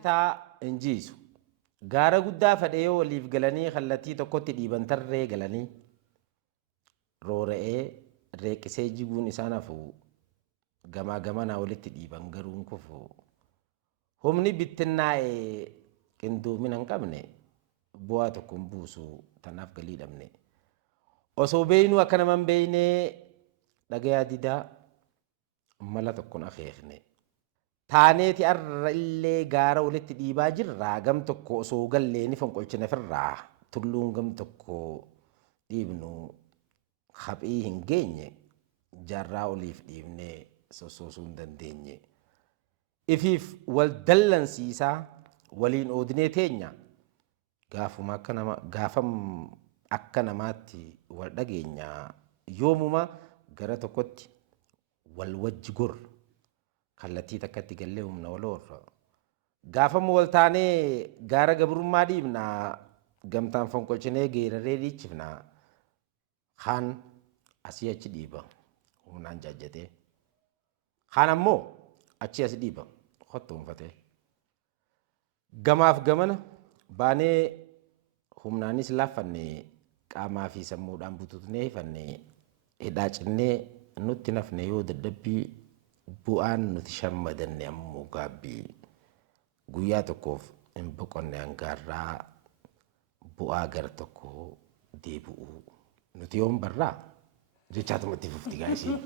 citaa hin jiisu. Gaara guddaa fadhee waliif galanii kallattii tokkotti dhiiban tarree galanii roora'ee reeqisee jiguun isaan hafu gamaa gamanaa walitti dhiiban garuun kufu. Humni bittinnaa'ee qindoomina hin qabne bu'aa tokko hin buusu tanaaf galii dhabne. Osoo beeynu akka nama hin beeynee dhagayaa didaa mala tokkoon akeekne. Taaneeti arra illee gaara walitti dhiibaa jirra gam tokko osoo gallee ni fonqolchine firraa tulluun gam tokko dhiibnu haphii hin geenye jaarraa oliif dhiibnee sossoosuu hin dandeenye. Ifiif wal dallansiisaa waliin oodinee teenya gaafam akka namaatti wal dhageenya yoomuma gara tokkotti wal wajji gor kallattii takkatti gallee humna waloorra. Gaafamu wal taanee gaara gabrummaa dhiibna gamtaan fonqolchinee geeraree dhiichifna kaan asii achi dhiiba humnaan jaajjatee kaan ammoo achi as dhiiba hottoonfatee gamaaf gamana baanee humnaanis laaffannee qaamaa fi sammuudhaan bututnee hifannee hidhaa cinnee nutti nafne yoo dadhabbii bu'aan nuti shammadanne ammoo gaabbii guyyaa tokkoof hin boqonne hangaarraa bu'aa gara tokko deebi'u nuti yoon barraa jechaatumatti fufti gaasii.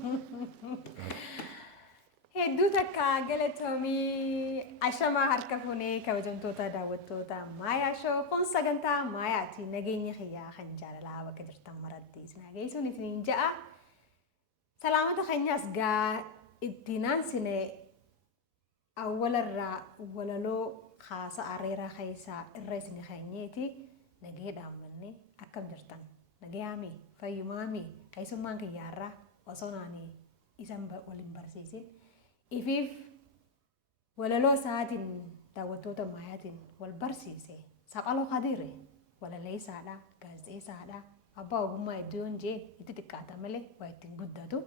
Hedduu takka galatoomii ashamaa harka fuunee kabajamtoota daawwattoota Maayaa Shoo kun sagantaa Maayaati nageenya kiyyaa kan jaalalaa bakka jirtan maratti isin geessuun isiniin ja'a. Salaamata keenyaas gaa ittiin aansine awwalarraa walaloo haasa areeraa keessaa irra isin keenyeeti nageedhaan manne akkam jirtan nageyaami fayyumaami keessummaan kiyyaarraa osoo naanii isan waliin barsiisin. Ifiif walaloo isaatiin daawwattoota Maayaatiin wal barsiise Saqaloo Kadiire walaleessaadha gaazexeessaadha abbaa ogummaa iddoon jee itti xiqqaata malee waa ittiin guddatu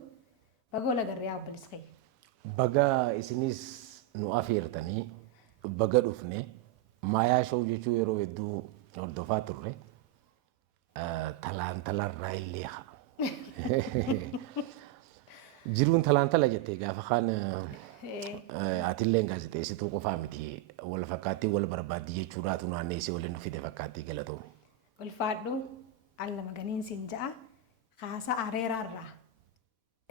baga wal agarree abbalis kee. Baga isinis nu afeertanii baga dhufne Maayaa Shoo jechuu yeroo hedduu hordofaa turre talaantalarraa illee haa. Jiruun talaantala jettee gaafa kaan atilleen gaazexeessituu qofaa miti wal fakkaattii wal barbaaddi jechuudhaatu naanneessee waliin nu fide fakkaattii galatoome. Ulfaadhu alla maganiin siin ja'a haasa areeraarraa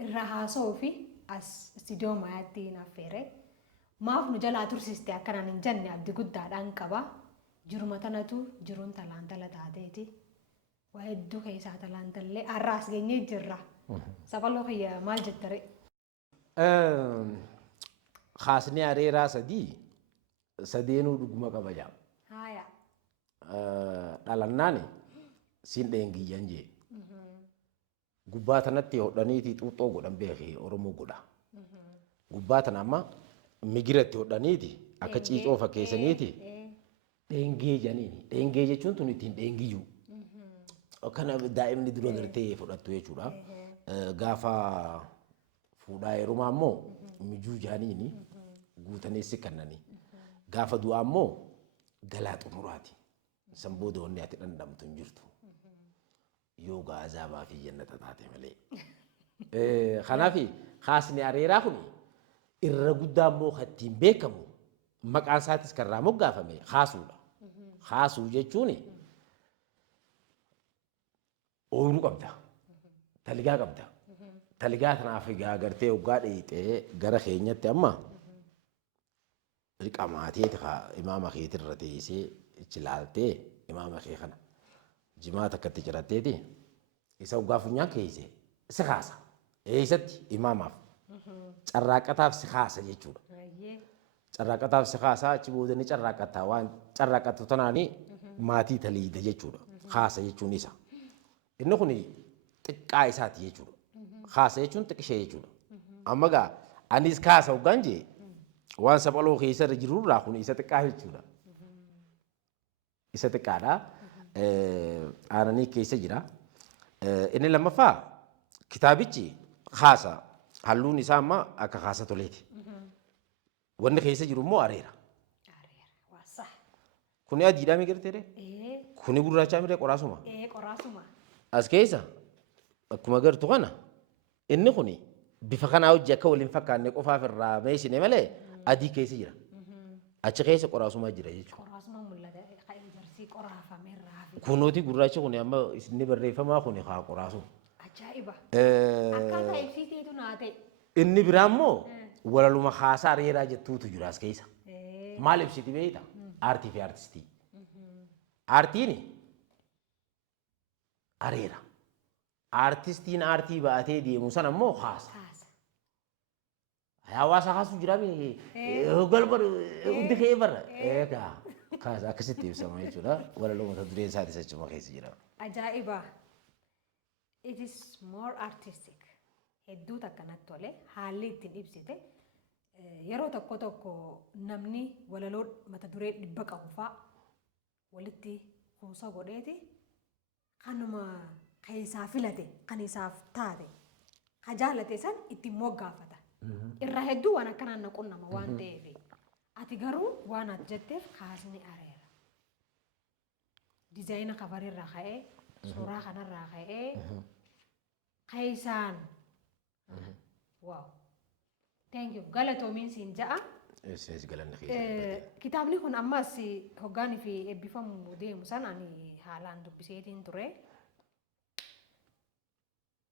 irra haasa'uu fi as istiidiyoo Maayaatti naffeere maaf nu jalaa tursiiste akkanaan hin jenne abdii guddaadhaan qaba jiruma tanatu jiruun talaantala taateeti waa hedduu keessaa talaantallee har'aas geenyee jirra. Saqaloo kiyya maal jettare? Haasni areeraa sadeenuu dhuguma qaba jaa. Haaya. Dhalannaan siin dheengiyyan jee. Gubbaa tanatti hodhaniiti xuuxxoo godhan beekee Oromoo godha. Gubbaa tana amma migiratti hodhaniiti akka ciicoo fakkeessaniiti dheengee janiini. Dheengee jechuun tun ittiin dheengiyyuu. Kana daa'imni dura gartee fudhattu jechuudha. Gaafa fuudhaa heerumaa ammoo mijuu jaaniini guutaneessi kannanii. Gaafa du'aa ammoo galaa xumuraati. San booda wanni ati dhandhamtu hin jirtu. Yoo gaazabaa fi jannata taate malee. Kanaaf haasni areeraa kun irra guddaa ammoo ittiin beekamu maqaan isaatis karraa moggaafame haasuudha. Haasuu jechuun ooyiruu qabda. Taligaa qabda. Taligaa tanaaf egaa gartee waggaa dheeyxee gara keenyatti amma riqamaateeti imaama keetirra teessee ichi laaltee imaama kee kana jimaata akkatti ciratteeti isa waggaa funyaan keeyse si kaasa. Eessatti imaamaaf carraaqataaf si kaasa jechuudha. Carraaqataaf si kaasaa achi booda ni carraaqataa waan carraaqatu tanaanii maatii taliida jechuudha. Kaasa jechuun isa. Inni kun xiqqaa isaati jechuudha. Kaasa jechuun xiqqishee jechuudha. Amma gaa anis kaasa hoggaan jee waan Saqaloo keessa irra jirurraa kun isa xiqqaa jechuudha. Isa xiqqaadha. Aananii keessa jira. Inni lammaffaa kitaabichi kaasa halluun isaa amma akka kaasa toleeti. Wanni keessa jiru immoo areera. Kuni adiidhaa migira kuni gurraachaa miree qoraasuma. Qoraasuma. As keessa akkuma agartu kana inni kuni bifa kanaa hojii akka waliin fakkaanne qofaaf irraa meeshine malee adii keessa jira. Achi keessa qoraasumaa jira jechuudha. Qoraasuma mul'ata ejersii qoraafame irraa. Kunooti gurraachi kuni amma inni barreeffamaa kuni haa qoraasu. Ajaa'iba. Akkaataa ibsiteetu naa ta'e. Inni biraa immoo walaluma haasaa reeraa jettuutu jira as keessa. Maal ibsiti beekta? Aartii fi aartistii. Aartiin areera. Aartistiin aartii baatee deemu sana immoo haasa. Hawaasa haasu jira galma hundi kee barra. Egaa kaasa akkasitti ibsama jechuudha. Walaluma mata dureen isaatis achuma keessa jira. Ajaa'iba. It is more artistic. Hedduu akkanatti tole haalli ittiin ibsite yeroo tokko tokko namni walaloo mata duree dhibba qabu fa'a walitti kuusa godheeti kanuma kan isaa filate kan isaaf taate kan jaalate san ittiin moggaafata. Irra hedduu waan akkanaan na qunnama waan ta'eef ati garuu waan ati jetteef kaasni areera. Dizaayina kabarirraa ka'ee suuraa kanarraa ka'ee kaisaan. Wow. Thank you. Galatoomiin siin ja'a. Isinis galanna keessa. Kitaabni kun ammas hoggaanii fi eebbifamu deemu sana ani haalaan dubbiseetiin ture.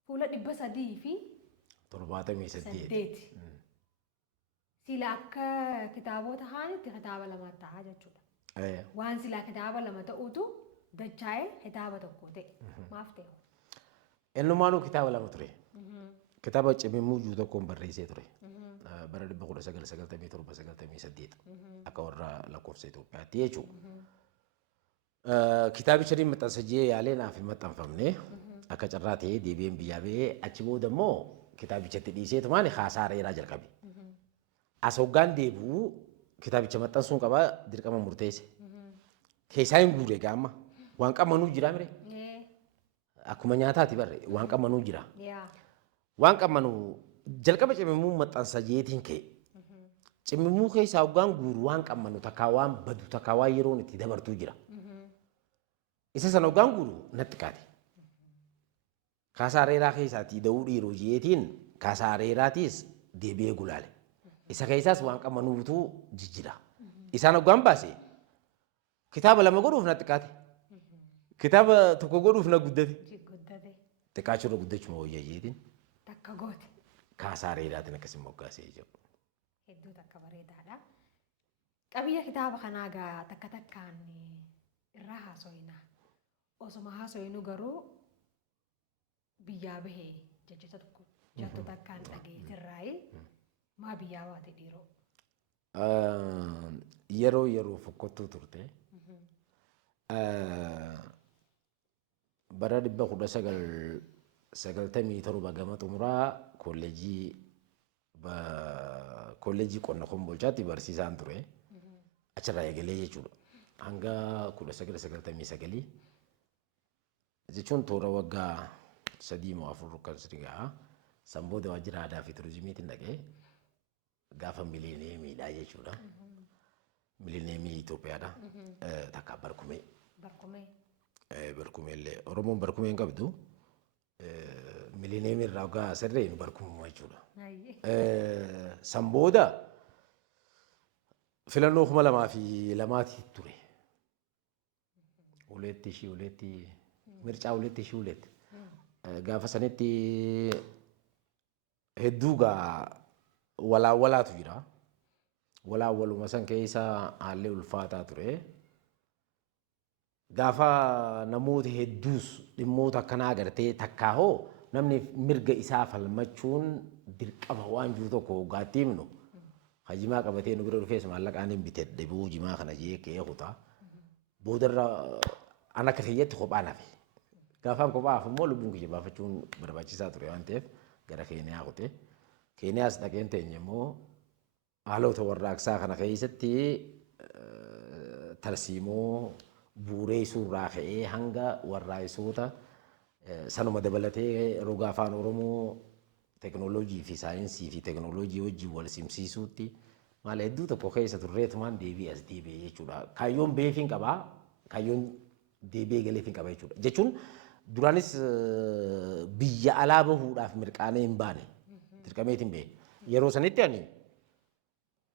Fuula 378. Sila akka kitaabota haanitti kitaaba lama ta'a jechuudha. Waan sila kitaaba lama ta'utu dachaa'ee kitaaba tokko ta'e. Maaf ta'e? Innumaanuu kitaaba lama ture. Kitaaba cimimuu juu tokkoon barreessee ture. Bara 1997 akka warra lakkoofsa Itoophiyaatti jechuudha. Kitaabicha ni maxxansajee yaalee naaf hin maxxanfamne akka carraa ta'ee deebi'een biyyaa ba'ee achi booda immoo kitaabichatti dhiiseetu maali haasaa reeraa jalqabe. As hoggaan deebi'uu kitaabicha maxxansuun qabaa dirqama murteesse. Keessaa hin guure gaama waan qabanuu jira mire. Akkuma nyaataati barre waan qabanuu jira. Waan qabanuu jalqaba cimimuu maxxansajeetiin ka'e. Cimimuu keessaa hoggaan guuru waan qabanu takkaa waan badu takkaa waan yeroon itti dabartuu jira. Isa sana hoggaan guuru natti kaate. Kaasaa reeraa keessaatii da'uu dhiiroo jeetiin kaasaa reeraatiis deebi'ee gulaale. Isa keessaas waan qabanuutu jijjira. Isaan hoggaan baase kitaaba lama godhuuf natti kaate. Kitaaba tokko godhuuf na guddate. Xiqqaachuu guddachuma wayyaa jeetiin. Takka goote. Kaasaa reeraatiin akkasii moggaasee jiru. Hedduu takka bareedaadha. Qabiyyee kitaaba kanaa gaa takka takkaan irraa haasoyina. Osuma haasoyinu garuu biyyaa bahee jechota tokko jattu takkaan dhageetirraayi maa biyyaa baate dhiiroo? Yeroo fokkottuu turte. Bara 1997 gama xumuraa kolleejjii qonna kombolchaatti barsiisaan ture. Achirraa eegalee jechuudha. Hanga 1999 jechuun toora waggaa 3-4 kan sirrii gahaa. San booda waajjira aadaa fi turizimiitiin dhaqee gaafa miiliineemiidha jechuudha. Miiliineemii Itoophiyaadha. Takka barkumee. Barkumee illee Oromoon barkumee hin qabdu. Miiliineemii irraa waggaa sirree nu barkumuma jechuudha. San booda filannoo 2002 ture. Uleetti ishii uleetti mircaa uleetti ishii uleetti. Gaafa sanitti hedduu gaa walaawwalaatu jira. Walaawwaluma san keessa haalli ulfaataa ture. Gaafa namoota hedduus dhimmoota akkanaa agartee takkaa hoo namni mirga isaa falmachuun dirqama waan jiru tokko hoggaatti himnu. Hajimaa qabatee nu bira dhufees maallaqaan hin bitee deebi'uu jimaa kana jee ka'ee kutaa. Boodarra ana akka kiyyetti kophaa nafe. Gaafaan kophaaf immoo lubbuun kiyya baafachuun barbaachisaa ture waan ta'eef gara Keeniyaa kutee. Keeniyaas dhaqeen teenye immoo haalota warraaqsaa kana keessatti tarsiimoo buureessuurraa ka'ee hanga warraaqsoota sanuma dabalatee roga afaan Oromoo teknooloojii fi saayinsii fi teknooloojii wajjin wal simsiisuutti Maal hedduu tokko keessa turreetumaan deebi'ee as deebi'ee jechuudha. Kaayyoon beefiin qabaa, kaayyoon deebi'ee galeefiin qaba jechuudha. Jechuun duraanis biyya alaa bahuudhaaf mirqaanee hin baane, dirqameetiin bahe. Yeroo sanitti ani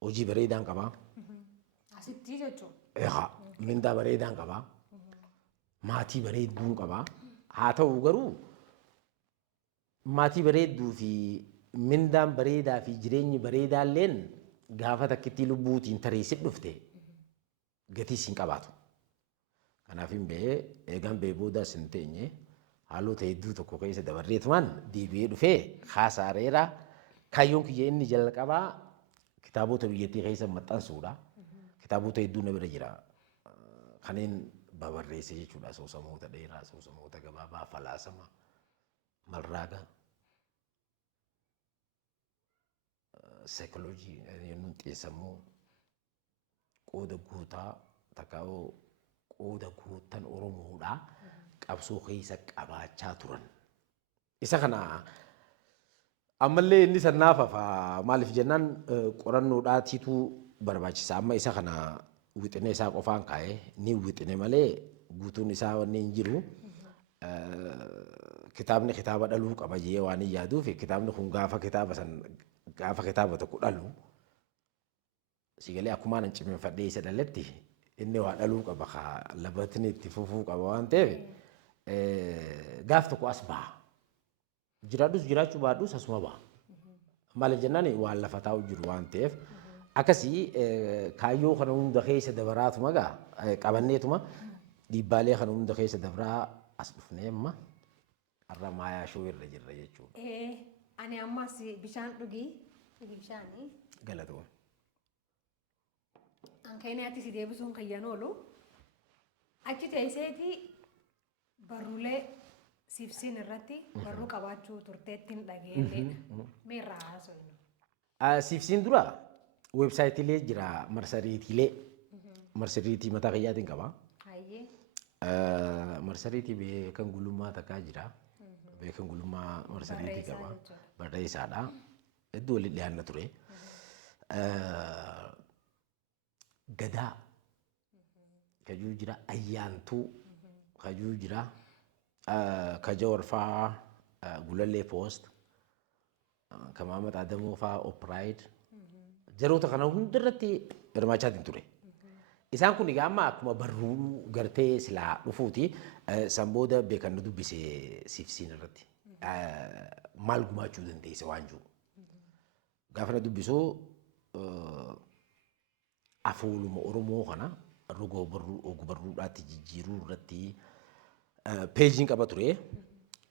hojii bareedaan qabaa. Asitti jechuudha. Egaa mindaa bareedaan qabaa. Maatii bareedduu qabaa. Haa ta'u garuu maatii bareedduu fi mindaan bareedaa fi jireenyi bareedaalleen gaafa takkitti lubbuutiin tareessit dhufte gatii siin qabaatu. Kanaaf hin bahee eegaan bahee boodaas hin teenye haalota hedduu tokko keessa dabarreetumaan deebi'ee dhufee haasaareera. Kaayyoon kiyya inni jalqabaa kitaabota biyyattii keessa maxxansuudha. Kitaabota hedduu na bira jira. Kanneen babarreesse jechuudha. Asoosamoota dheeraa, asoosamoota gabaabaa, falaasama, marraaga. Saayikooloojii yennuun xiinsammuu qooda guutaa takkaa'oo qooda guutan Oromoodhaa qabsoo keessa qabaachaa turan. Isa kana ammallee inni sannaaf maaliif jennaan qorannoodhaatiitu barbaachisa. Amma isa kana wixinee isaa qofaan kaa'ee ni wixine malee guutuun isaa wanni hin jiru. Kitaabni kitaaba dhaluu qaba jee waan hin yaaduuf kitaabni kun gaafa kitaaba tokko dhalu sigalee akkumaan hin ciminfadhee isa dhaletti inni waa dhaluu qaba labatni itti fufuu qaba waan ta'eef gaaf tokko as baha. Jiraadhus jiraachuu baadhus asuma baha. Maaliif jennaan waan lafa taa'u jiru waan ta'eef akkasii kaayyoo kana hunda keessa dabaraatuma qabanneetuma dhiibbaalee kana hunda keessa dabaraa as dhufnee amma har'a maayaa shoo irra jirra jechuudha. Ani ammas bishaan dhugii bishaanii. Galatoon. Ankeenyaatti si deebisuun kayyan oolu achi teesseeti barruulee siifsiin irratti barruu qabaachuu turteettiin dhageelleedha. Meerraa haasofnu. Siifsiin dura weebsaayitiilee jira marsariitiilee. Marsariitii mataa kiyyaatiin qaba. Marsariitii beekan gulummaa takkaa jira. Beekan gulummaa marsariitii qaba. Barreessaadha. Iddoo waliin dhiyaanna ture. Gadaa kajuu jira, ayyaantuu kajuu jira, kajawarfaa gulallee poost, kamaamat adamoo faa oopiraayid jaroota kana hundarratti hirmaachaatiin ture. Isaan kun egaa amma akkuma barruu gartee silaa dhufuuti san booda beekan nu dubbise siifsiin irratti maal gumaachuu dandeesse waan jiru. Gaafa na dubbisuu afooluma Oromoo kana rogoo barruudhaatti jijjiiruu irratti peejiin qaba ture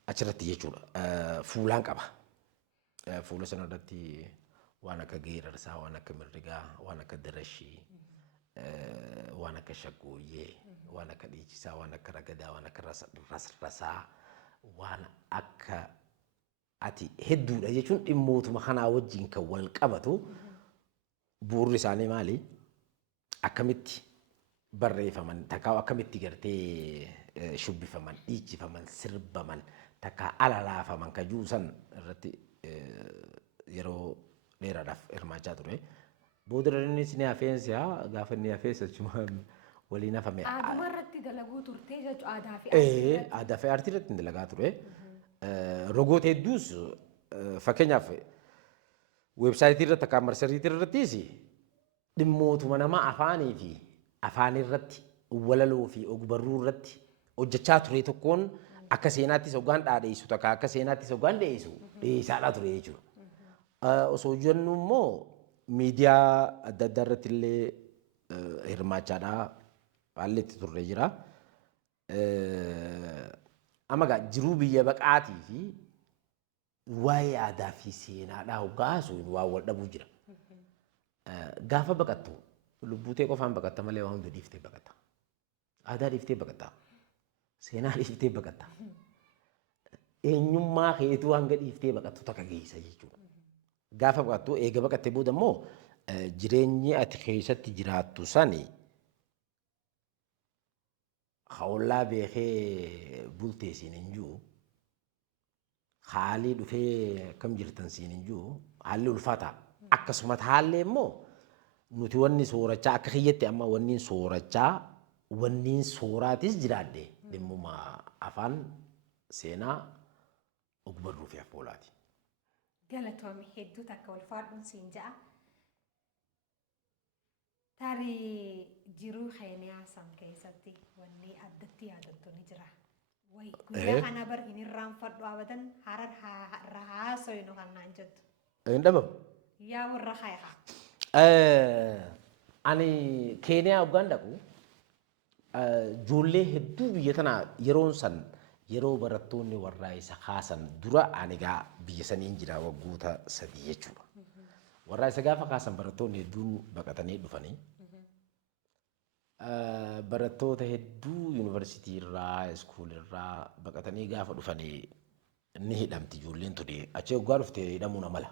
achirratti jechuudha. Fuulaan qaba. Fuula sana irratti waan akka geerarsaa, waan akka mirrigaa, waan akka darashii, waan akka shaggooyyee, waan akka dhiichisaa, waan akka ragadaa, waan akka rasrasaa, waan akka ati hedduudha jechuun dhimmootuma kanaa wajjin kan wal qabatu bu'uurri isaanii maali? Akkamitti barreeffaman takkaa akkamitti gartee shubbifaman, dhiichifaman, sirbaman, takkaa alalaafaman kan juusan irratti yeroo dheeraadhaaf hirmaachaa ture. Booda innis ni hafeensa gaafa inni hafeensa jechuun waliin hafame. Aaduma irratti dalaguu turtee jechuudha aadaa fi aartii. Aadaa fi aartii irratti dalagaa ture. Rogoota hedduus fakkeenyaaf weebsaayitii irratti akka marsariitii irrattis dhimmootuma nama afaanii fi afaan irratti walaloo fi ogbarruu irratti hojjechaa ture tokkoon akka seenaattis hoggaan dhaadheessu takka akka seenaattis hoggaan dhiyeessaadhaa ture jechuudha. Osoo jennu immoo miidiyaa adda addaa irratti illee hirmaachaadhaa haalli itti turre jira. Amma jiruu biyya baqaatii fi waa'ee aadaa fi seenaadhaa hoggaa haasofnu waan wal dhabuu jira. Gaafa baqattu lubbuutee qofaan baqatta malee waan hunda dhiiftee baqatta. Aadaa dhiiftee baqatta. Seenaa dhiiftee baqatta. Eenyummaa keetuu hanga dhiiftee baqattu takka geessa jechuudha. Gaafa baqattu eega baqattee booda immoo jireenyi ati keessatti jiraattu sani hawlaa beekee bultee siin hin jiru. Haalli dhufee akkam jirtan siin hin jiru. Haalli ulfaata. Akkasumas haalli immoo nuti wanni soorachaa akka kiyyetti amma wanni soorachaa wanni sooraatis jiraadde dhimmuma afaan seenaa ogbarruu fi afboolaati. Galatoomii hedduu takka wal faadhuun siin ja'a. Tarii jiruu Keeniyaa san keessatti wanni addatti yaadattu ni jira. Wayi guyyaa kana bar hin irraanfadhu abadan harar haasoyinu kan naan jettu. Hin dhabamu. Yaa warra hayaa. Ani Keeniyaa hoggaan dhaqu ijoollee hedduu biyya tanaa yeroon san yeroo barattoonni warraa isa kaasan dura ani gaa biyya saniin jira waggoota 3 jechuudha. Warraa isa gaafa kaasan barattoonni hedduun baqatanii dhufanii. Barattoota hedduu yuunivarsiitii irraa iskuul irraa baqatanii gaafa dhufanii ni hidhamti ijoolleen tuni achi waggaa dhuftee hidhamuu na mala.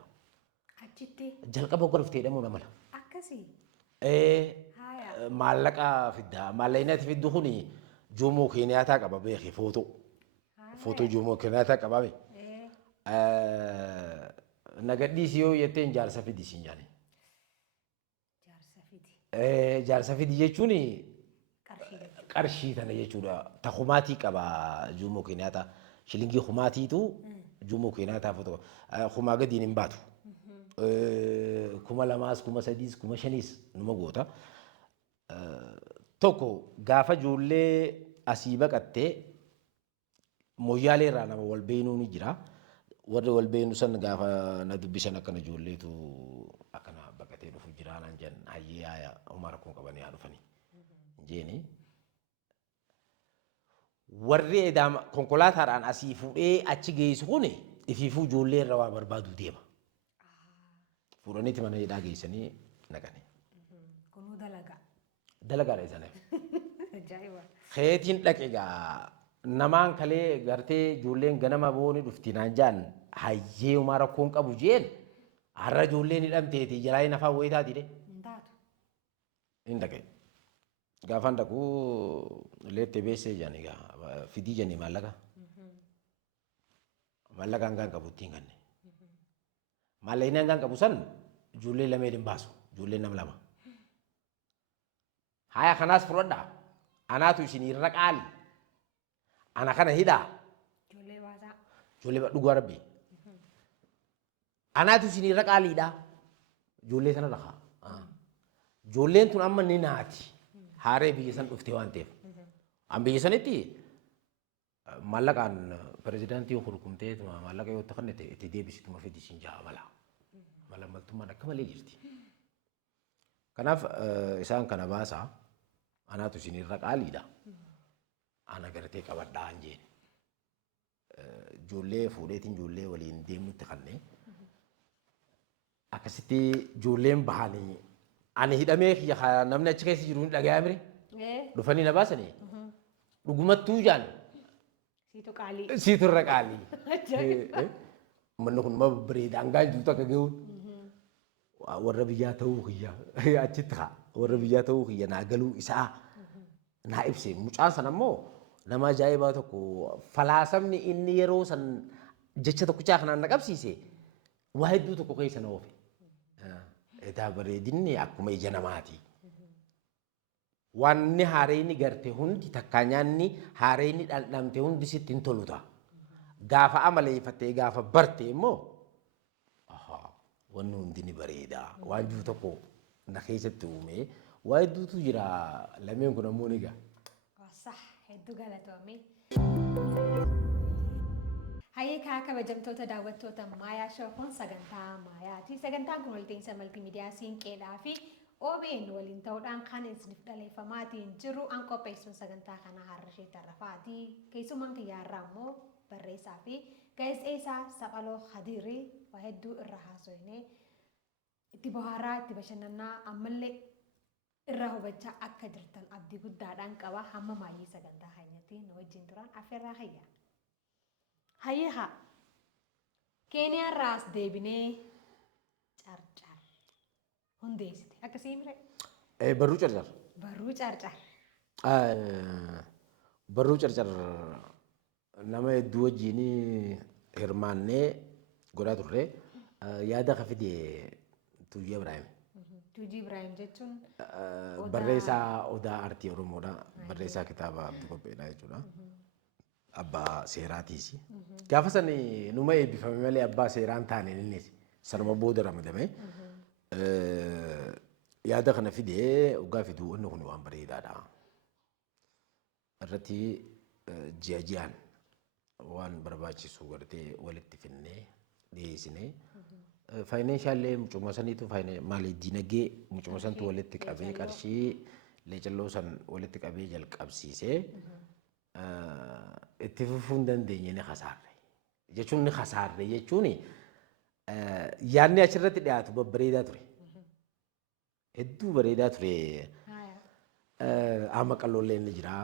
Achitti. Jalqaba waggaa dhuftee hidhamuu na mala. Akkasii. Maallaqa fidda maallaqni fiddu kuni Jomo Kenyataa qaba beeki footoo. Footoo Jomo Kenyataa qaba beeki. Nagadhiisi yoo jetteen jaarsa fidi siin jaani. Jaarsa fidi. Jaarsa fidi jechuun qarshii tana jechuudha. Ta humaatii qaba Jomo Kenyataa. Shilingii humaatiitu Jomo Kenyataa footoo. Humaa gadiin hin baatu. 2,000 3,000 5,000 numa goota. Tokko gaafa ijoollee asii baqattee Moyyaalee irraa nama wal beeknuu ni jira. Warri wal beeknu san gaafa na dubbisan akkana ijoolleetu akkana baqatee dhufu jira naan jedhan hayyee haaya homaa rakkoon qabanii haa dhufanii jeeni. Warri edaama konkolaataadhaan asii fuudhee achi geessu kun ifiifuu ijoollee irra waa barbaaduu deema. Fuudhaniiti mana hidhaa geessanii naqanii. Kunuu dalagaa. Dalagaadha isaaniif. Ajaa'iba. Keetiin dhaqegaa namaan kalee gartee ijoolleen ganama booni dhufti naan jedhan hayyee homaa rakkoon qabu jeen har'a ijoolleen hidhamteeti jiraayii nafaan wayitaati de. Hin taatu. Hin dhaqe. Gaafan dhaquu leettee beessee jedhani fidii jenni maallaqa. Maallaqa hangaan qabu ittiin kanne. Maallaqni hangaan qabu san ijoollee lameen hin baasu ijoolleen nama lama. Haya kanaas fudhadhaa. Anaatu isin irra qaali. Ana kana hidhaa. Ijoollee waasaa. Ijoollee dhugaa rabbi. Anaatu isin irra qaaliidha. Ijoollee sana dhaqa. Ijoolleen tun amma ni naati. Haaree biyya san dhuftee waan ta'eef. An biyya sanitti maallaqaan pirezidaantii hurukumtee maallaqa yoo ta'an itti deebisituma fedhi isin jaha mala. Mallammaltummaan akka malee jirti. Kanaaf isaan kana baasaa anaatu isin irra qaaliidha. Ana gartee qabadhaa hin jeen. Ijoollee fuudheetiin ijoollee waliin deemutti kanneen. Akkasitti ijoolleen bahanii ani hidhamee namni achi keessa jiru hin dhaga'aa mire. Dhufanii na baasanii. Dhugumattuu jaan. Siitu qaalii. Siitu irra qaalii. Manni kun ma bareeda hangaan jiru akka ga'uun. Warra biyyaa ta'uu kiyya achitti haa warra biyyaa ta'uu kiyya naa galuu isaa naa ibse mucaan san ammoo nama ajaa'ibaa tokko falaasamni inni yeroo san jecha tokkichaa kanaan na qabsiise waa hedduu tokko keessa na oofe. Edaa bareedinni akkuma ija namaati. Wanni haareenni garte hundi takkaa nyaanni haareenni dhandhamte hundi sitti hin toluta. Gaafa amaleeffattee gaafa barte immoo wanni hundi ni bareeda. Waan jiru tokko na keessatti uume waa hedduutu jira lameen kun ammoo ni gaa. Saah hedduu galatoomii. Hayyee kaa kabajamtoota daawwattoota Maayaa Shookoon sagantaa Maayaati. Sagantaan kun walta'iinsa maltiimiidiyaa Siinqeedhaa fi OBN waliin ta'uudhaan kan isiniif dhaleeffamaatiin jiru an qopheessuun sagantaa kana Harrishee Tarrafaati. Keessumaan kiyyaarraa immoo barreessaa fi gaazexeessaa Saphaloo Hadirii waa hedduu irra haasofnee itti bohaaraa itti bashannanaa ammallee irra hubachaa akka jirtan abdii guddaadhaan qaba. Hamma maayyii sagantaa keenyatti nu wajjin turan affeerraa hayya. Hayyee haa Keeniyaarraas deebinee carcar hundeessite akkasii mire. Barruu carcar. Barruu carcar. Barruu carcar nama hedduu wajjin hirmaannee godhaa turre yaada ka fide Tuyyee Ibraahim. Tuujii Ibraahim jechuun barreessaa odaa aartii Oromoodha. Barreessaa kitaaba Abdii Qopheedhaa jechuudha. Abbaa seeraatiis. Gaafa sani numa eebbifame malee abbaa seeraan taane innis sanuma booda ramadame. Yaada kana fidee dhugaa fiduu inni kun waan bareedaadha. Irratti ji'a ji'aan waan barbaachisu gartee walitti finnee dhiyeessinee. Faayineenshaallee mucuma saniitu maali dinagdee mucuma santu walitti qabee qarshii leecalloo san walitti qabee jalqabsiisee itti fufuu hin dandeenye ni hasaarre. Jechuun ni hasaarre jechuun yaadni achirratti dhiyaatu babbareedaa ture. Hedduu bareedaa ture. Amma qalloollee ni jira.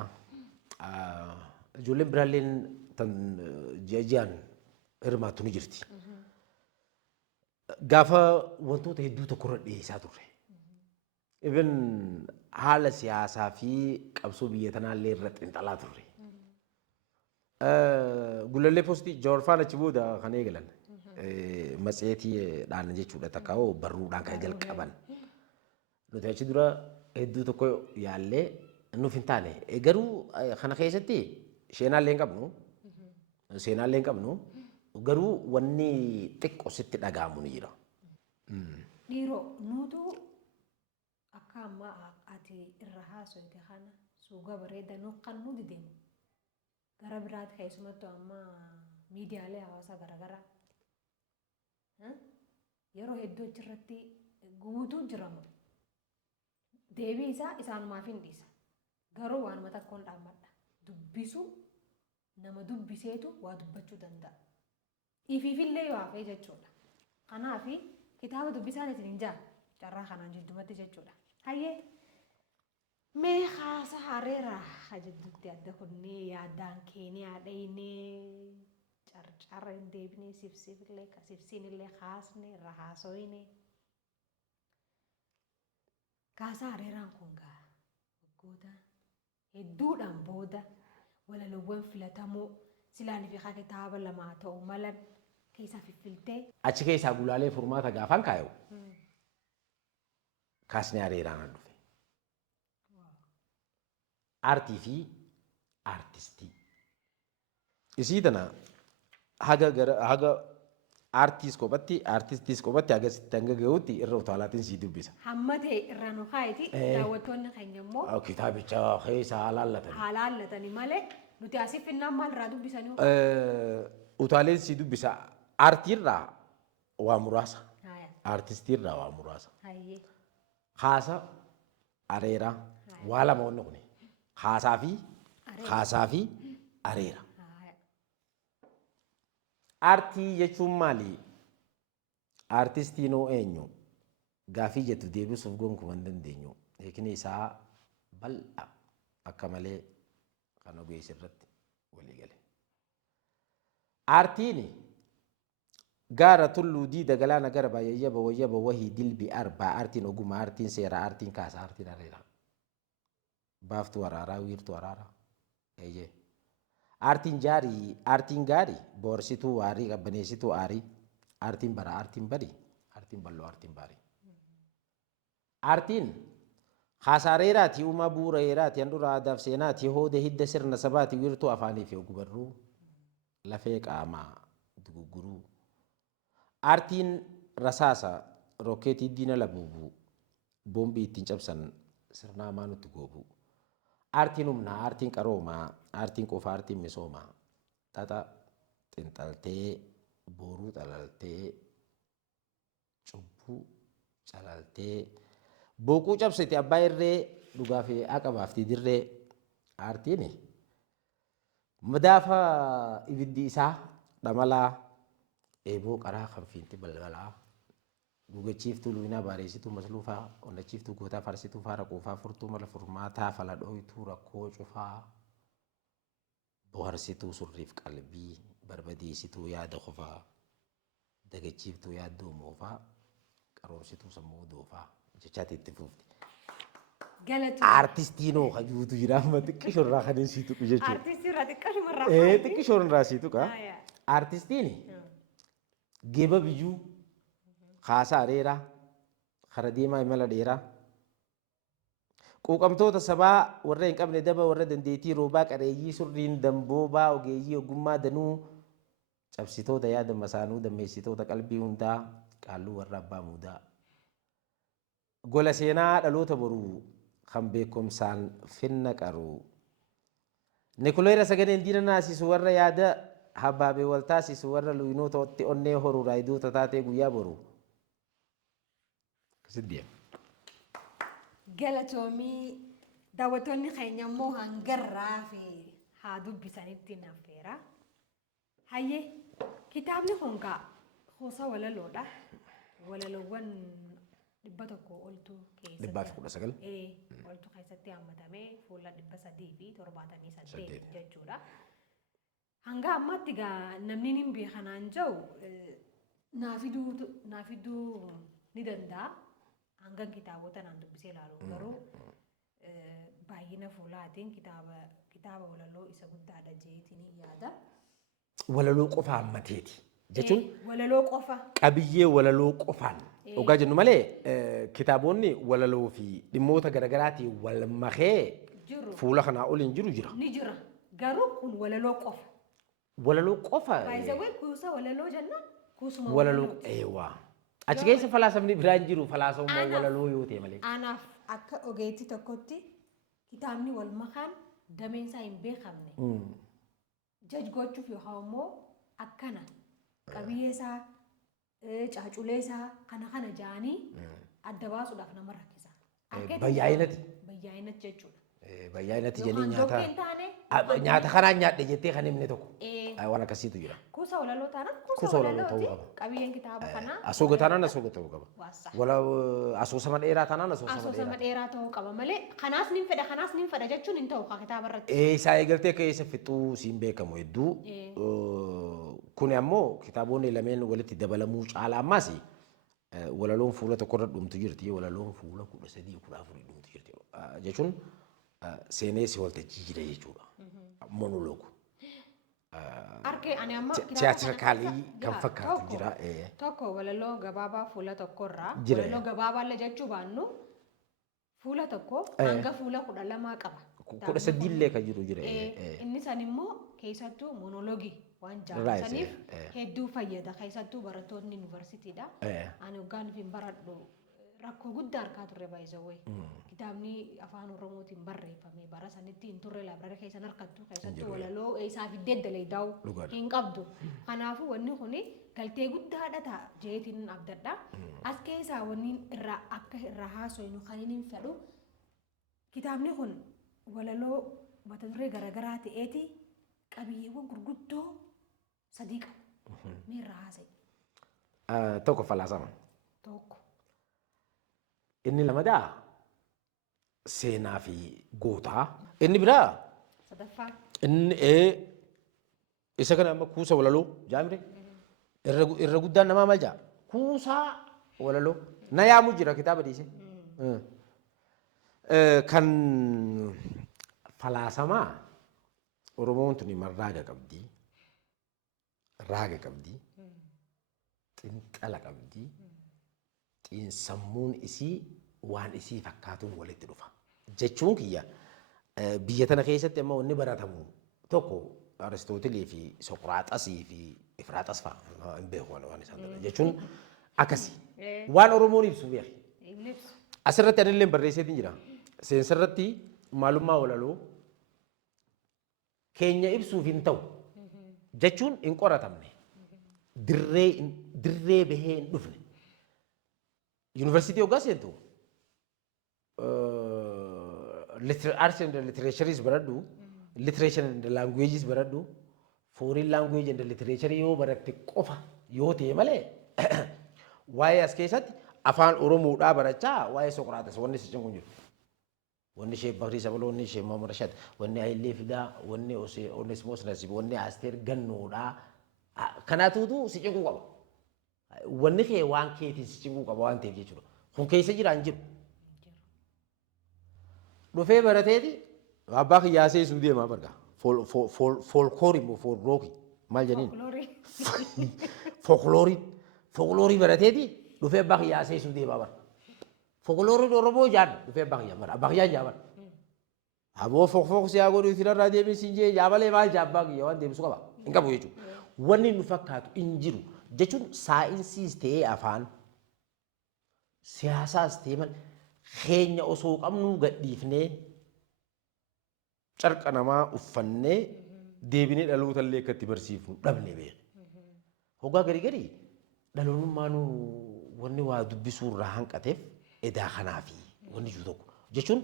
Ijoolleen biraalleen tan ji'a ji'aan hirmaattu ni jirti. Gaafa wantoota hedduu tokkorra dhiyeessaa turre. Even haala siyaasaa fi qabsoo biyya tanaallee irra xinxalaa turre. Gulallee postii Jawaarfaan achi booda kan eegalan. Matseetiidhaan jechuudha takkaa'oo barruudhaan kan jalqaban. Nuti achi dura hedduu tokko yaallee nuuf hin taane. Garuu kana keessatti seenaallee hin qabnu. Seenaallee hin qabnu. Garuu wanni xiqqoo sitti dhaga'amu ni jira. Dhiiroo nutu akka amma ati irra haasofte kana suuga bareeda nu kan nu dideemu. Gara biraatti keessumattuu amma miidiyaalee hawaasaa garaagaraa yeroo hedduu achirratti guutuu jirama. Deebii isaa isaanumaaf hin dhiisa. Garuu waanuma takkoon dhaammadha. Dubbisu nama dubbiseetu waa dubbachuu danda'a. Ifiifillee yoo hafee jechuudha. Kanaaf kitaaba dubbisaan isin hin jaa carraa kanaan jiddumatti jechuudha. Hayyee mee haasa hareera jidduutti adda kunnee yaadaan keenyaa dhaynee carcarra hin deebinee sifsiifillee sifsiinillee haasne irra haasoyne. Kaasa hareeraan kun gaa waggoota hedduudhaan booda walalowwan filatamoo silaan fi haa kitaaba lamaa ta'u malan keessaa fiffiltee. Achi keessaa gulaalee furmaata gaafan kaayau. Kaasni hareeraan dhufe. Aartii fi aartistii. Isii tana haga aartiis qophatti aartistiis qophatti agasitti hanga gahuutti irra utaalaatiin sii dubbisa. Hamma ta'e irra nu kaayiti daawwattoonni keenya immoo. Kitaabicha keessa haalaallatani. Haalaallatani malee nuti asiif innaan maal irraa dubbisanii? Utaaleen sii dubbisa. Aartiirraa waa muraasa. Aartistiirraa waa muraasa. Haasa areeraa waa lama wanni kuni. Haasaa fi areera. Aartii jechuun maali? Aartistiinoo eenyu? Gaafii jettu deebisuuf gonkumaa hin dandeenyu. Hiikni isaa bal'aa akka malee kan ogeessi irratti walii gale. Aartiin gaara tulluu diida galaana gara baay'eeyyaba wayyaba wahii dilbi arbaa aartiin ogummaa aartiin seeraa aartiin kaasaa aartiin areera. Baaftuu waraaraa wiirtuu waraaraa. Eeyyee. Aartiin gaarii boorsituu waarii qabbaneessituu aarii aartiin bara aartiin bari aartiin bal'oo aartiin baarii. Aartiin haasareeraati uumaa bu'uureeraati handhuura aadaaf seenaati hooda hidda sirna sabaati wiirtuu afaanii fi ogbarruu lafee qaamaa dugugguruu. Aartiin rasaasa rookeetii diina labuubuu boombii ittiin cabsan sirna hamaa nutti goobuu. Aartiin humnaa, aartiin qaroomaa, aartiin qofaa, aartiin misoomaa. Xaxa xinxaltee, booruu xalaltee, cubbuu calaltee, booquu cabsite abbaa irree dhugaa fi haqa baaftii dirree. Aartiin madaafa ibiddi isaa dhamalaa, eeboo qaraa kan fiinti balbalaa. Gugachiiftuu luunaa baareessituu masluufaa onnachiiftuu gootaa farsituu faara quufaa furtuu mala furmaataa fala dhooytuu rakkoo cufaa boharsituu surriif qalbii barbadeessituu yaada qofaa dagachiiftuu yaaddoo moofaa qaroomsituu sammuu doofaa jechaatti itti fufti. Aartistiinoo hajuutu jira amma xiqqishoo irraa kan hin siitu jechuudha. Aartistii irraa xiqqashuma irraa. Xiqqishoo irraa siitu kaa. Aartistiin geeba biyyuu. Haasa areeraa, hara deemaa imala dheeraa. Quuqamtoota sabaa warra hin qabne daba warra dandeettii roobaa qareeyyii surriin damboobaa ogeeyyii ogummaa danuu cabsitoota yaada masaanuu dammeessitoota qalbii hundaa qaalluu warra abbaa muudaa. Gola seenaa dhaloota boruu kan beekumsaan finna qaruu. Nikuleera sagaleen diina naasisu warra yaada habbaabee wal taasisu warra luyinootatti onnee horuu raayiduuta taatee guyyaa boruu. Akkasitti Galatoomii daawwattoonni keenya immoo hangarraa fi haa dubbisanitti nafeera. Hayyee kitaabni kun gaa kuusa walaloodha. Walaloowwan 100 oltu keessatti. 119. Oltu keessatti hammatamee fuula 378 jechuudha. Hanga ammatti gaa namni hin beekanaan jiru naafiduu ni danda'a. Hanga kitaabota naan dubbisee ilaalu garuu baay'ina fuulaatiin kitaaba walaloo isa guddaadha jeetiin yaada. Walaloo qofa hammateeti jechuun walaloo qofa qabiyyee walaloo qofaan ogaa jennu malee kitaabonni walaloo fi dhimmoota garaagaraatiin wal makee fuula kanaa oliin jiru jira. Ni jira garuu kun walaloo qofa. Walaloo qofa. Baay'ee kuusa walaloo jennaan kuusuma walaloo eewaa. Achi keessa falaasamni biraan jiru falaasummaa walaloo yoo ta'e malee. Anaaf akka ogeetti tokkotti kitaabni wal makaan dameensaa hin beekamne. Jaj gochuuf yookaan immoo akkana qabiyyeesaa caaculeesaa kana ja'anii adda baasuudhaaf nama rakkisa. Bayyaa'inati. Bayyaa'inati jechuudha. Bayyaa'inati jedhanii nyaata kanaan nyaadhe jettee kan himne tokko. Waan akkasiitu jira. Kuusa walaloo taanaan kuusa walaloo ta'uu qaba. Qabiyyeen kitaaba kanaa. Asooga taanaan asooga ta'uu qaba. Wala asoosama dheeraa taanaan asoosama dheeraa ta'uu qaba malee kanaas nin fedha jechuun hin ta'u kitaaba irratti. Isaa eegaltee keessa fixuu siin beekamu hedduu. Kun ammoo kitaabonni lameen walitti dabalamuu caala ammaas walaloon fuula tokkorra dhumtu jirti walaloon fuula 13 14 dhumtu jirti jechuun seenee si waltajjii jira jechuudha. Monoloogu. Arkee ani amma tiyaatira kaalii kan fakkaatu jira. Tokko walaloo gabaabaa fuula tokkorraa walaloo gabaabaallee jechuu baannu fuula tokko hanga fuula 12 qaba. 13 illee kan jiru jira. Inni san immoo keessattuu monoloogii waan jaallataniif hedduu fayyada keessattuu barattoonni yuunivarsiitiidha. Ani hoggaan fi baradhu rakkoo guddaa harkaa turre baay'isawwee kitaabni afaan oromootiin barreeffame bara sanitti hin turre laabrari keessan harkattu keessattuu walaloo isaa fiddee daleeddaa'u hin qabdu. Kanaafuu wanni kun galtee guddaadha ta'a jeetiin abdadha. As keessaa wanni irraa akka irraa haasofnu kan inni fedhu kitaabni kun walaloo mata duree garaagaraa ta'eeti qabiyyeewwan gurguddoo 3 qaba. Mee irraa haasa'e? Tokko falaasama. Tokko. Inni lamadaa seenaa fi gootaa. Inni biraa sadaffaa. Inni isa kana amma kuusa walaloo jaamire irra guddaan namaa maal jaa kuusaa walaloo na yaamu jira kitaaba dhiise. Kan falaasamaa Oromoon tuni raaga qabdi. Raaga qabdi. Xinxala qabdi. Sammuun isii waan isii fakkaatuun walitti dhufa. Jechuun kiyya biyya tana keessatti amma wanni baratamu tokko Aristootilii fi Soqraaxasii fi Efraaxas fa'a hin beeku waan isaan jedhan jechuun akkasi. Waan Oromoon ibsu beeki. Asirratti anillee barreesseetiin jira. Seensarratti maalummaa walaloo keenya ibsuuf hin ta'u jechuun hin qoratamne. Dirree bahee hin dhufne. University of Gasentu, arts and literature is baradu, literature and languages baradu, foreign language and literature yo barakti qofa yo te male. Why as kesat afaan Oromoo da baracha why Socrates wanni si cungu jiru. Wanni Sheikh Bakri Sabalo wanni Sheikh Muhammad Rashad wanni Haile Fida wanni Onesmus Nasib wanni Aster Ganno da kanatutu si cungu qaba. Wanni kee waan keetiin si cimuu qaba waan ta'eef jechuudha. Kun keessa jiraan jiru. Dhufee barateeti abbaa kiyyaasee isuu deemaa barga. Folkloorii immoo folkloorii maal jedhaniin? Folkloorii barateeti dhufee abbaa kiyyaasee isuu deemaa barga. Folklooriin Oromoo jaan dhufee abbaan kiyyaa mara abbaan kiyyaa jaaban. Aboo foq siyaa godhu isinirraa deebisiin jee jaabalee maal jaabbaa kiyya waan deebisu qaba hin qabu jechuudha. Wanni nu fakkaatu hin jiru jechuun saayinsiis ta'ee afaan siyaasaas ta'ee mal keenya osoo qabnuu gadhiifnee carqa namaa uffannee deebinee dhaloota illee akkatti barsiifnu dhabne beeku. Hoggaa gadi dhaloonnummaan wanni waa dubbisuu irraa hanqateef edaa kanaafi wanni jiru tokko jechuun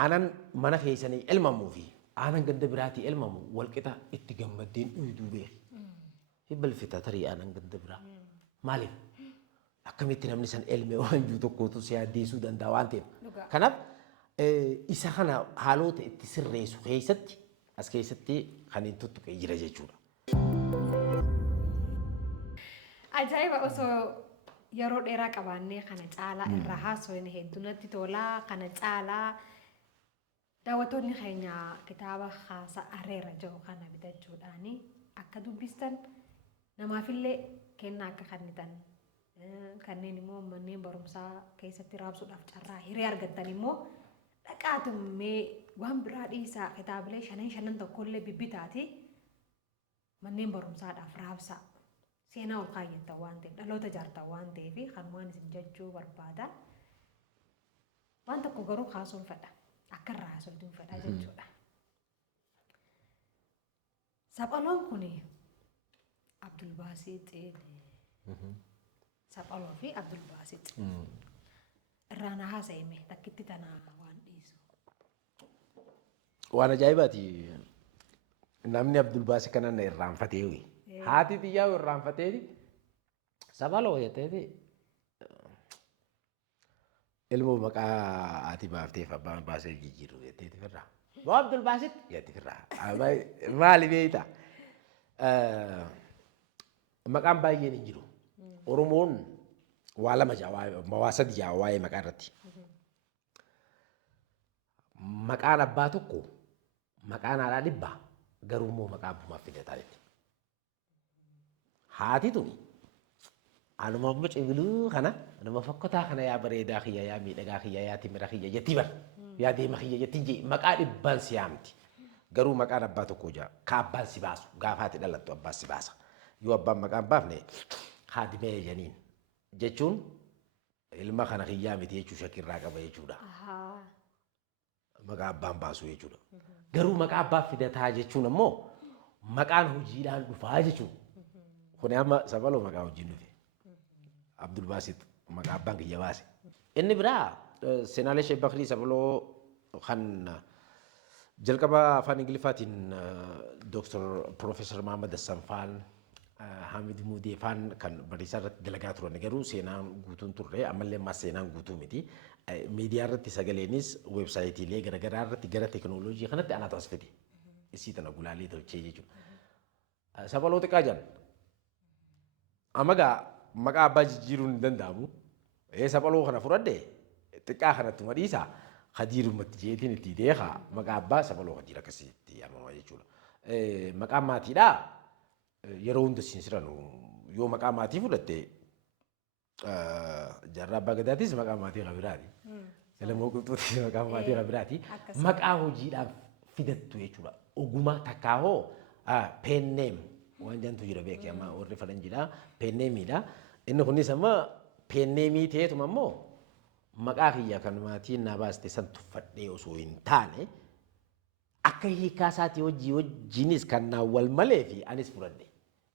aanan mana keessanii elmamuu fi aanan ganda biraatii elmamu walqixa itti gammaddeen dhuyiduu beeku. Hibbalfita tarii aanan ganda biraa maaliif akkamitti namni san elme waan jiru tokkotu si addeessuu danda'a waan ta'eef. Kanaaf isa kana haalota itti sirreessu keessatti as keessatti kan hin tuttuqee jira jechuudha. Ajaa'iba osoo yeroo dheeraa qabaannee kana caalaa irraa haasofne hedduu natti tolaa kana caalaa daawwattoonni keenya kitaaba Haasa Areera jedhu kana bitachuudhaan akka dubbistan namaafillee kennaa akka kennitan kanneen immoo manneen barumsaa keessatti raabsuudhaaf carraa hiree argattan immoo dhaqaatumee waan biraa dhiisaa kitaabilee shanan tokkollee bibbitaati manneen barumsaadhaaf raabsaa. Seenaa ol kaayyattan waan ta'eef dhaloota jaartan waan ta'eef kanumaan isin jechuu barbaada. Waan tokko garuu haasuun fedha. Akka irraa haasoftuun fedha jechuudha. Saphaloon kun Abdulbaasiit Saphaloo fi Abdulbaasiit irraan haasa'ime takkitti tanaa waan dhiisu. Waan ajaa'ibaati namni Abdulbaasiit kanan irraanfatee haati xiyyaa irraanfatee Saphaloo jetteeti ilmoo maqaa haati baafteef abbaan baasee jijjiiru jetteeti firraa. Boo Abdulbaasiit jetti firraa. Maali beeyta? Maqaan baay'een hin jiru. Oromoon waa lama waa sadi jaa waa'ee maqaa irratti. Maqaan abbaa tokko maqaan haadhaa dhibbaa garuu immoo maqaa abbumaaf fidataa jetti. Haati tuni anuma amma cibiluu kana anuma fakkataa kana yaa bareedaa kiyya yaa miidhagaa kiyya yaa timira kiyya jetti bar yaa deema kiyya jetti jee maqaa dhibbaan si yaamti. Garuu maqaan abbaa tokko jaa ka abbaan si baasu gaafa haati dhalattu abbaan si baasa. Yoo abbaan maqaan baafne haadimee janiin jechuun ilma kana kiyyaa miti jechuu shakkirraa qaba jechuudha. Maqaa abbaan baasu jechuudha. Garuu maqaa abbaa fidataa jechuun ammoo maqaan hojiidhaan dhufaa jechuudha. Kuni amma Saphaloo maqaa hojiin dhufe. Abdulbaasiit maqaa abbaan kiyya baase. Inni biraa seenaalee Sheek Bakrii Saphaloo kan jalqaba afaan Ingiliffaatiin Dr. Profeesar Mahammad Hassan faan Hamid Mudee faan kan barreessaa irratti dalagaa turan garuu seenaan guutuun turre ammallee ammas seenaan guutuu miti. Miidiyaa irratti sagaleenis weebsaayitiilee garaagaraa irratti gara teekinooloojii kanatti anaatu as fide. Isii tana gulaalee tolchee jechuudha. Saphaloo xiqqaa jiran. Amagaa maqaa abbaa jijjiiruun hin danda'amu. Saphaloo kana fudhadhe xiqqaa kanatti madhiisa hadiirumatti jeetiin itti deeqa maqaa abbaa Saphaloo hadiira akkasitti yaamama jechuudha. Maqaan maatiidhaa yeroo hunda sinsiran yoo maqaa maatii fudhatte jaarraa abbaa gadaatis maqaa maatii qabiraati. Lamoo qilxuutis maqaa maatii qabiraati. Maqaa hojiidhaaf fidattu jechuudha. Ogummaa takkaa hoo penneem waan jantu jira beekee amma warri faranjiidhaa penneemiidha. Inni kunis amma penneemii ta'eetuma ammoo maqaa kiyya kan maatiin naa baaste san tuffadhee osoo hin taane akka hiikaa isaatii wajjinis kan naa wal malee fi anis fudhadhe.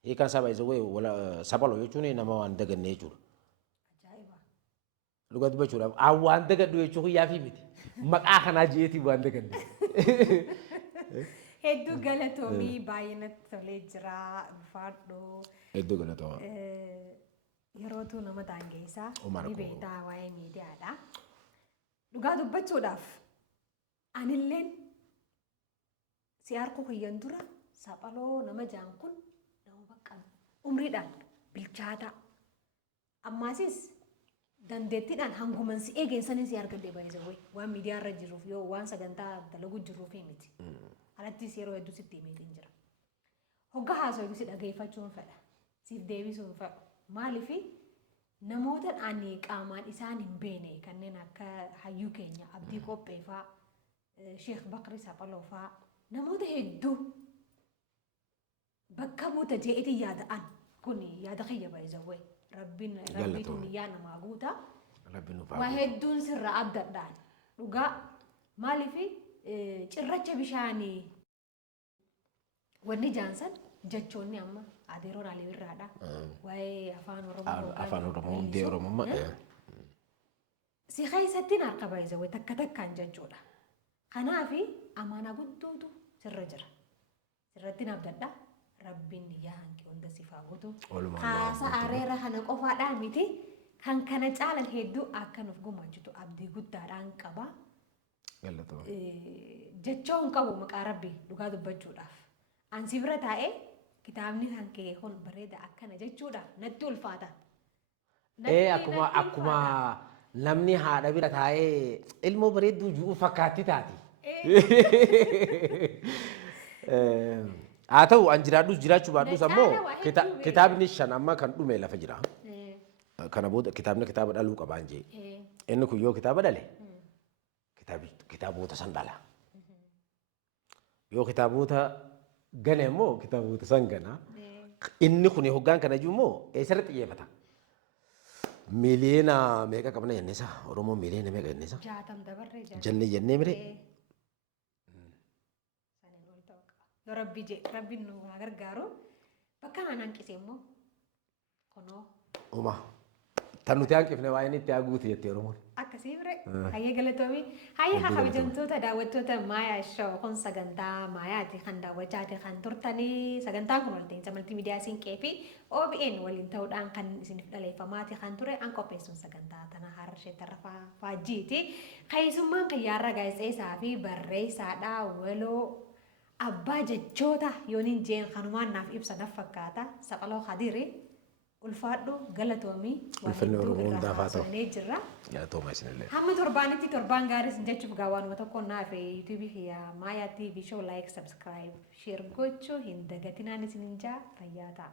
Hiikaan isaa baay'ee Saphaloo jechuun nama waan daganne jechuudha. Dhugaa dubbachuudhaaf waan dagadhu jechuun kiyyaa fi miti. Maqaa kanaa jeetii waan daganne. Hedduu galatoomii baay'inatti tolee jira ulfaadhoo. Hedduu galatooma. Yerootu nama daangeessaa ni beektaa waa'ee miidiyaadha. Dhugaa dubbachuudhaaf anilleen si harkuu kiyyan dura Saphaloo nama jaan kun nama bakka umriidhaan bilchaataa. Ammaasis dandeettiidhaan hanguman si eegeessanis si argadde baay'isawwee waan miidiyaa irra jiruuf yoo waan sagantaa dalagu jiruuf miti. Alattis yeroo hedduu sitti himeetiin jira. Hoggaa haasawuu si dhageeffachuun fedha. Siif deebisuun fedha. Maaliif namoota ani qaamaan isaan hin beene kanneen akka hayyuu keenya Abdii Qopheefaa, Sheekh Bakri Saphalofaa namoota hedduu bakka buuta jeetii yaada'an kun yaada kiyya baay'isawwee rabbiin niyyaa namaa guuta. Waa hedduun sirra abdadhaan dhugaa maaliif cirracha bishaanii wanni jaansan jechoonni amma adeeroon alii irraadha. Waa'ee afaan Oromoo hundee Oromummaa. Si keessatti harka baay'isawwee takka takkaan jechuudha. Kanaaf amaanaa guddaatu sirra jira. Sirratti abdadha. Rabbiin niyyaa hanqii hunda sifaa guutu. Haasa areera kana qofaadhaan miti kan kana caalan hedduu akka nuuf gumaachitu abdii guddaadhaan qaba. Jechoo hin qabu maqaa rabbii dhugaa dubbachuudhaaf. Ansi bira taa'ee kitaabni kan kee kun bareeda akkana jechuudhaaf natti ulfaata. Akkuma namni haadha bira taa'ee ilmoo bareedduu jiru fakkaatti taati. Haa ta'u an jiraadhus jiraachuu baadhus ammoo kitaabni shan amma kan dhume lafa jira. Kana booda kitaaba dhaluu qabaan jee. Inni kun yoo kitaaba dhale kitaabota san dhala. Yoo kitaabota gane immoo kitaabota san gana. Inni kun hoggaan kana jiru immoo eessarratti xiyyeeffata? Miliyoona meeqa qabna jennee isaa? Oromoo miliyoona meeqa jennee isaa? 60 dabarree jennee miree? Yoo rabbiin nu haa gargaaru bakka naan hanqise immoo kunoo. Tan nuti hanqifne waa inni itti haa guute jettee Oromoon. Akkasii bire hayyee galatoomii hayyee haa kabajamtoota daawwattoota Maayaa Show kun sagantaa Maayaati kan daawwachaati kan turtanii sagantaan kun walta'iinsa maltiimiidiyaa Siinqee fi OBN waliin ta'uudhaan kan isiniif dhaleeffamaati kan ture an qopheessuun sagantaa tana Harshee Tarrafaa Faajjiiti. Keessummaan kiyyaarra gaazexeessaa fi barreessaadha waloo abbaa jechoota yooniin jeen kanumaan naaf ibsa naf fakkaata Saphaloo Khadiri ulfaadhu galatoomii waan hedduu irraa haasofnee jirra. Hamma torbaanitti torbaan gaarii sin jechuuf gaawwaanuma tokko naaf yuutuubii fi Maayaa TV show like subscribe share gochuu hin dagatinaan isinin jaa fayyaa ta'a.